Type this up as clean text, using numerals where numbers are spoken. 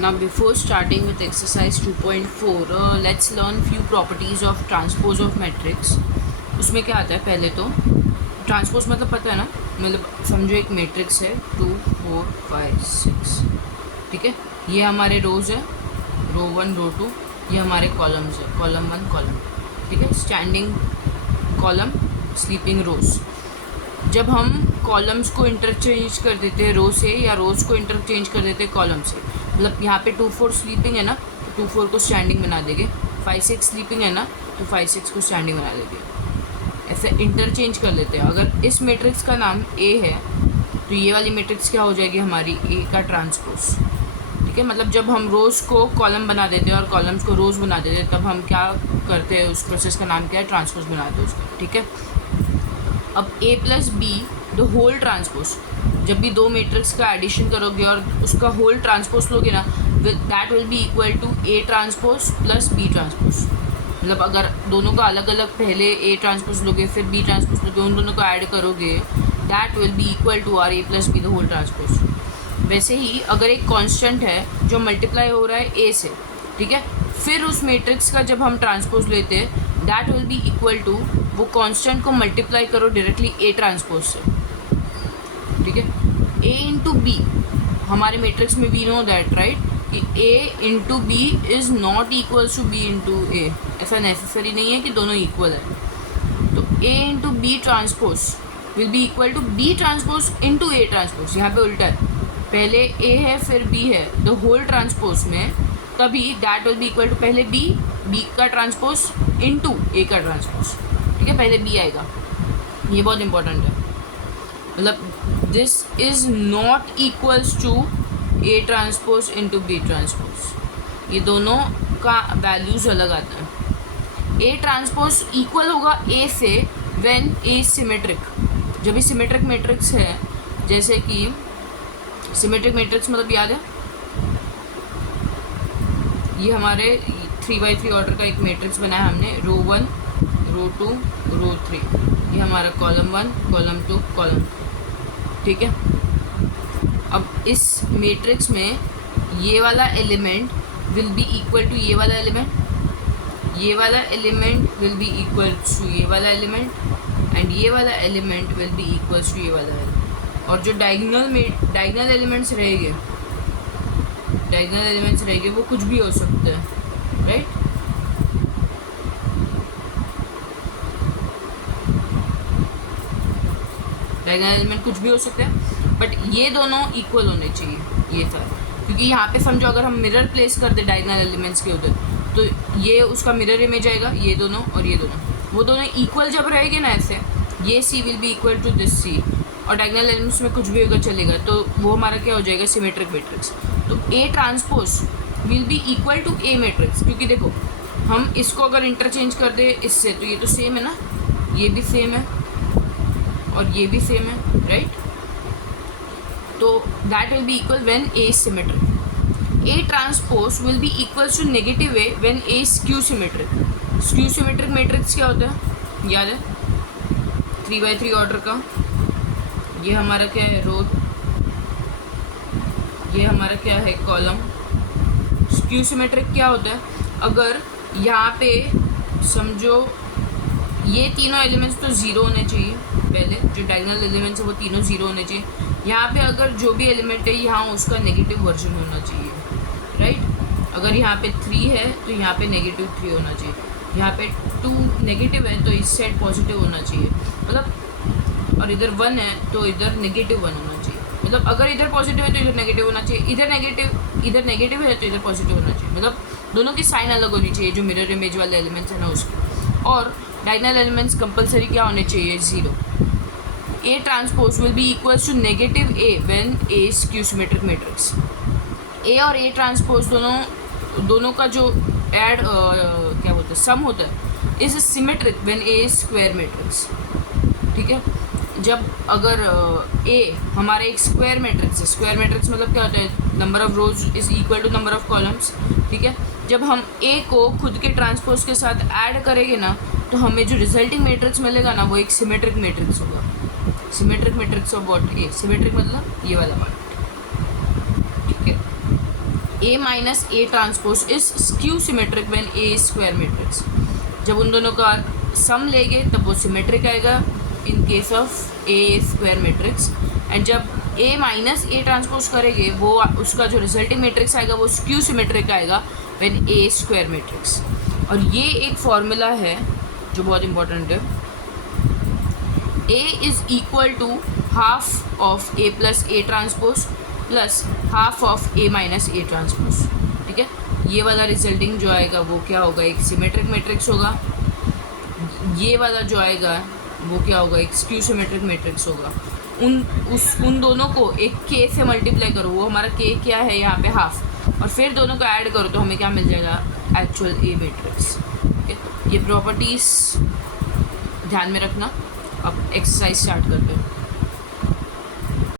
Now before starting with exercise 2.4, let's learn few properties of transpose of matrix. उसमें क्या आता है, पहले तो ट्रांसपोज मतलब पता है ना, मतलब समझो एक मैट्रिक्स है 2 4 5 6, ठीक है। ये हमारे रोज़ है, रो 1 रो 2, ये हमारे कॉलम्स है, कॉलम 1 कॉलम 2, ठीक है। स्टैंडिंग कॉलम, स्लीपिंग रोज। जब हम कॉलम्स को इंटरचेंज कर देते हैं रो से, या रोज़ को इंटरचेंज कर देते हैं कॉलम से, मतलब यहाँ पे 2 4 स्लीपिंग है ना, तो 2 4 को स्टैंडिंग बना देंगे। 5 6 स्लीपिंग है ना, तो 5 6 को स्टैंडिंग बना देंगे। ऐसे इंटरचेंज कर लेते हैं। अगर इस मैट्रिक्स का नाम ए है, तो ये वाली मैट्रिक्स क्या हो जाएगी हमारी, ए का ट्रांसपोज, ठीक है। मतलब जब हम रोज़ को कॉलम बना देते हैं और कॉलम्स को रोज़ बना देते हैं, तब हम क्या करते हैं, उस प्रोसेस का नाम क्या है, ट्रांसपोज बनाते हैं उसका, ठीक है। अब A plus B the whole transpose, जब भी दो मैट्रिक्स का एडिशन करोगे और उसका होल ट्रांसपोज लोगे ना, that will be equal to A transpose plus B transpose. मतलब अगर दोनों का अलग अलग पहले ए ट्रांसपोज लोगे फिर बी ट्रांसपोज लोगे, उन दोनों को ऐड करोगे, that will be equal to are A plus B the whole transpose. वैसे ही अगर एक कांस्टेंट है जो मल्टीप्लाई हो रहा है ए से, ठीक है, फिर उस मैट्रिक्स का जब हम ट्रांसपोज लेते हैं, that will be equal to, वो कांस्टेंट को मल्टीप्लाई करो डायरेक्टली ए ट्रांसपोज से, ठीक है। ए इंटू बी, हमारे मैट्रिक्स में वी नो दैट राइट, कि A into B is not equals to B into A. ऐसा नेसेसरी नहीं है कि दोनों इक्वल है। तो A into B transpose will be equal to B transpose into A transpose. यहाँ पे उल्टा है, पहले ए है फिर बी है द होल ट्रांसपोज में, तभी that will be equal to पहले बी का ट्रांसपोज इंटू ए का ट्रांसपोज, ठीक है। पहले बी आएगा, ये बहुत इंपॉर्टेंट है। मतलब this is not equals to A transpose into B transpose, ये दोनों का वैल्यूज़ अलग आता है। ए ट्रांसपोज इक्वल होगा ए से व्हेन ए सिमेट्रिक, जब भी सिमेट्रिक मैट्रिक्स है, जैसे कि सिमेट्रिक मैट्रिक्स मतलब याद है, ये हमारे 3x3 ऑर्डर का एक मैट्रिक्स बनाया हमने, रो 1 रो 2 रो 3, ये हमारा कॉलम 1 कॉलम 2 कॉलम, ठीक है। अब इस मैट्रिक्स में ये वाला element will be equal to ये वाला एलिमेंट, ये वाला element will be equal to ये वाला एलिमेंट, एंड ये वाला element will be equal to ये वाला एलिमेंट। और जो डायगनल एलिमेंट्स रहेंगे, वो कुछ भी हो सकते हैं, राइट। डायगनल एलिमेंट कुछ भी हो सकते हैं, बट ये दोनों इक्वल होने चाहिए, ये था। क्योंकि यहाँ पे समझो अगर हम मिरर प्लेस कर दे डायगनल एलिमेंट्स के उधर, तो ये उसका मिरर इमेज आएगा, ये दोनों और ये दोनों, वो दोनों इक्वल जब रहेंगे ना ऐसे, ये C will be equal to this C, और डायगनल एलिमेंट्स में कुछ भी होगा चलेगा, तो वो हमारा क्या हो जाएगा, सिमेट्रिक मैट्रिक्स। तो A transpose will be equal to A matrix, क्योंकि देखो हम इसको अगर इंटरचेंज कर दे इससे, तो ये तो सेम है ना, ये भी सेम है और ये भी सेम है, राइट। तो that will be equal when A is symmetric. A transpose will be equal to negative A when A skew symmetric. Skew symmetric matrix क्या होता है, याद है, 3x3 ऑर्डर का, ये हमारा क्या है, रो, ये हमारा क्या है, कॉलम। स्क्यू सिमेट्रिक क्या होता है, अगर यहाँ पे समझो ये तीनों एलिमेंट्स तो ज़ीरो होने चाहिए, पहले जो डायगोनल एलिमेंट्स है वो तीनों ज़ीरो होने चाहिए। यहाँ पे अगर जो भी एलिमेंट है यहाँ उसका नेगेटिव वर्जन होना चाहिए, राइट। अगर यहाँ पे 3 है तो यहाँ पे -3 होना चाहिए, यहाँ पे 2 नेगेटिव है तो इस साइड पॉजिटिव होना चाहिए, मतलब, और इधर 1 है तो इधर -1 होना चाहिए। मतलब अगर इधर पॉजिटिव है तो इधर नेगेटिव होना चाहिए, इधर नेगेटिव है तो इधर पॉजिटिव होना चाहिए। मतलब दोनों की साइन अलग होनी चाहिए, जो मिरर इमेज वाले एलिमेंट्स है ना उसकी। और डायगोनल एलिमेंट्स कंपलसरी क्या होने चाहिए, 0। A transpose will be equals to negative A when A is skew symmetric matrix. A और ए ट्रांसपोज दोनों का जो ऐड क्या बोलते हैं, सम होता है, is symmetric when A is square matrix, ठीक है। जब अगर ए हमारा एक स्क्वायर मैट्रिक्स है, स्क्वायर मैट्रिक्स मतलब क्या होता है, number of rows is equal to number of columns, ठीक है। जब हम ए को खुद के ट्रांसपोज के साथ ऐड करेंगे ना, तो हमें जो रिजल्टिंग मैट्रिक्स मिलेगा ना, वो एक सिमेट्रिक मैट्रिक्स होगा। Symmetric matrix of what, A symmetric मतलब ये वाला पार्ट, ठीक है। A minus A transpose is skew symmetric when A square matrix. जब उन दोनों का सम लेंगे तब वो सिमेट्रिक आएगा in case of A square matrix. And जब ए माइनस ए ट्रांसपोज करेंगे वो उसका जो रिजल्टिंग मैट्रिक्स आएगा वो स्क्यू सिमेट्रिक आएगा व्हेन ए स्क्वायर मैट्रिक्स। और ये एक फॉर्मूला है जो बहुत इंपॉर्टेंट है। A is equal to half of A plus A transpose plus half of A minus A transpose. ठीक है, ये वाला रिजल्टिंग जो आएगा वो क्या होगा, एक सिमेट्रिक मैट्रिक्स होगा। ये वाला जो आएगा वो क्या होगा, एक स्क्यू सिमेट्रिक मैट्रिक्स होगा। उन दोनों को एक के से मल्टीप्लाई करो, वो हमारा के क्या है यहाँ पे हाफ, और फिर दोनों को ऐड करो तो हमें क्या मिल जाएगा, एक्चुअल ए मैट्रिक्स। ठीक है, ये प्रॉपर्टीज़ ध्यान में रखना। अब एक्सरसाइज स्टार्ट करते हैं।